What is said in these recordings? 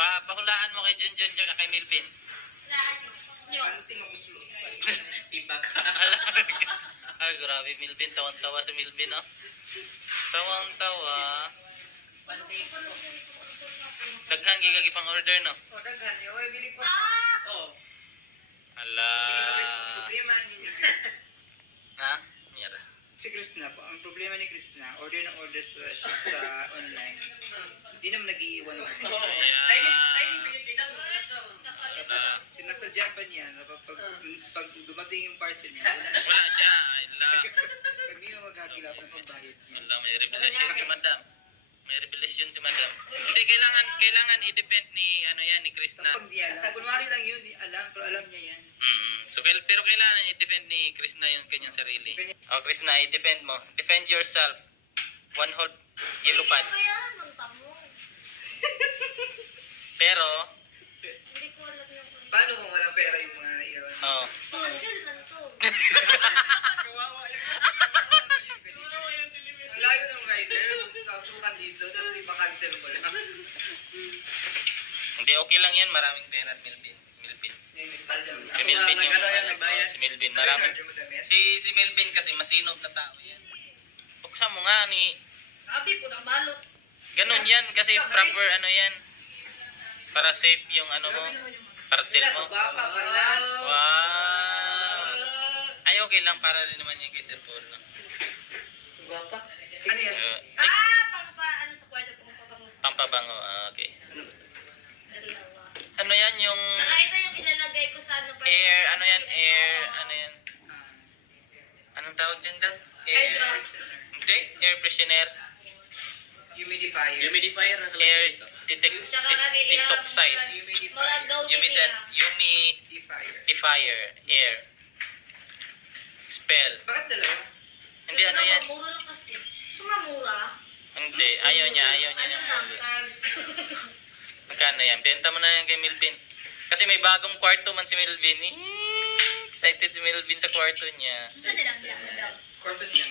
Pahulaan mo kay Junjun Jun kay Milvin. Anting ako slow. Tibak. Ay, grabe Milvin. Tawang-tawa si Milvin, no? Tawang-tawa. Daghan gigagi pang order, no? O, daghan. Oy, bili ko. Oh. Ala. Sige, problema niya. Ha? Mira. Si Krishna po, ang problema ni Krishna, order ng order sa online. Hindi naman nag-iiwan ng order. Timing Pilipinas. Tapos, sinasadya pa niya na pag dumating yung parcel niya, wala siya. Wala siya. Ala. Kami yung maghagilap ng pambayad niya. Ala, may revelasyon si Madam. May revelasyon si Madam. Hindi, kailangan i-depend ni, ni Krishna. Kapag di alam, kunwari lang yun, di alam, pero alam niya yan. So, pero kailangan i-defend ni Krishna yung kanyang sarili. Oh, Krishna, i-defend mo. Defend yourself. One hold yellow pad. Pero, Hindi ko alam yung Paano kung walang pera yung mga yun? oh, cancel man to. Kawawa yun. Ang layo ng rider, kasukan dito, tapos ipa-cancel mo lang. hindi, okay lang yan. Maraming pera si Milvin. Si Milvin yung, si Milvin. Maraming. Si Milvin kasi masinop na tao yan. Buksan mo nga ni. Abi po ng balot. Ganun yan kasi proper yan. Para safe yung mo. Parcel mo. Wow. Ay, okay lang. Para rin naman yan kay Sir Paul. No? Ano yan? Ano sa kwarto po papangus. Pampabango. Okay. Dalawa. Ano yan yung Saka ito yung ilalagay ko sa ano pa. air, ano yan? Anong tawag dyan daw? Air drops. Hindi, air freshener. Humidifier. Humidifier na Air Saka detoxide. Murag daw din niya. Humidifier. Air. Spell. Bakit dalawa? Hindi, ano yan? Mura lang kasi. Sumamura. Hindi, ayaw niya Ano ng lang, Magkano yan? Benta mo na yan kay Milvin. Kasi may bagong kwarto man si Milvin. Excited si Milvin sa kwarto niya. Saan nilang yan? Kwarto niya.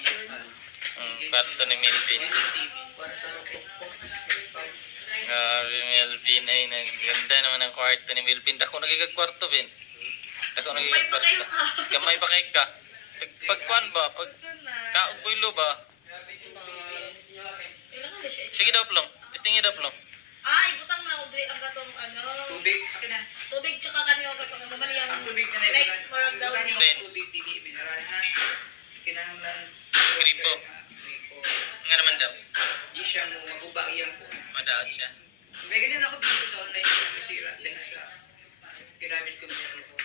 Kwarto ni Milvin. Grabe, Milvin. Ay, naganda naman ang kwarto ni Milvin. Dako nagigag kwarto, Ben. Dako nagigag May pa kayo kwarto. ka. Gamay pa kay ka. Pagkuan ba? Pag kauguylo ba? Sige daw, Plong. Testingin daw, Plong. Ibutang mo na ako ang gatong ano. Tubig? Akin na. Tubig tsaka kanyo gatong naman yung Ang tubig na like murag daw Ibutan ni. niyo ang tubig, dili, mineral ha. Kinahanglan. Gripo. Gripo. Nga naman daw. Di siya mo maguba iyan po. Madaot siya. May ganyan ako dito sa online yung nasira. Dahil sa ginamit ko mineral ko.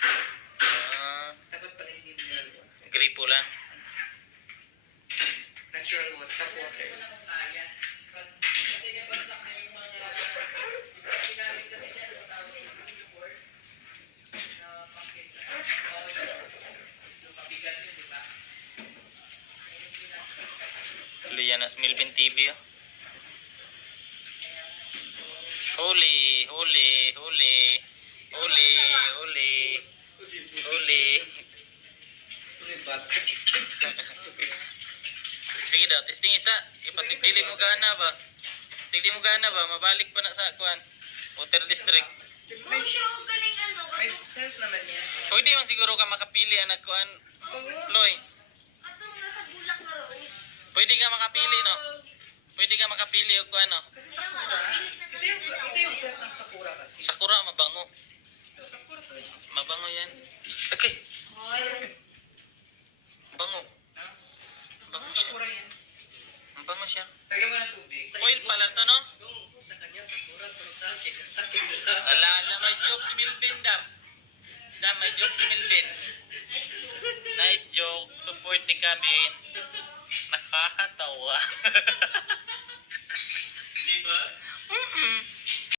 Dapat pala hindi mineral ko. Gripo lang. Natural water, tap water. Tuloy yan as Milvin TV. Oh. Huli. Sige daw, testing isa. Ipasigdili mo gana ba? Sigdi mo gana ba? Mabalik pa na sa kuan. Water District. Kung siya o galing ano. May sense naman yan. Pwede man siguro ka makapili ang nagkuan. Loy, Atong nasa bulak na rose. pwede ka makapili, no? Pwede ka makapili o kuan, no? Kasi sakura. Ito yung set ng sakura kasi. Sakura, mabango. Sakura to eh. Mabango yan. Okay. Bango. Bango siya. Sakura yan. Mabango siya. Lagyan mo ng tubig. Oil pala to, no? Sa kanya, sakura, pero sa akin. Ala, may joke si Milvin, Dam. Dam, may joke si Milvin. Nice joke. Supporting kami. Nakakatawa. Diba?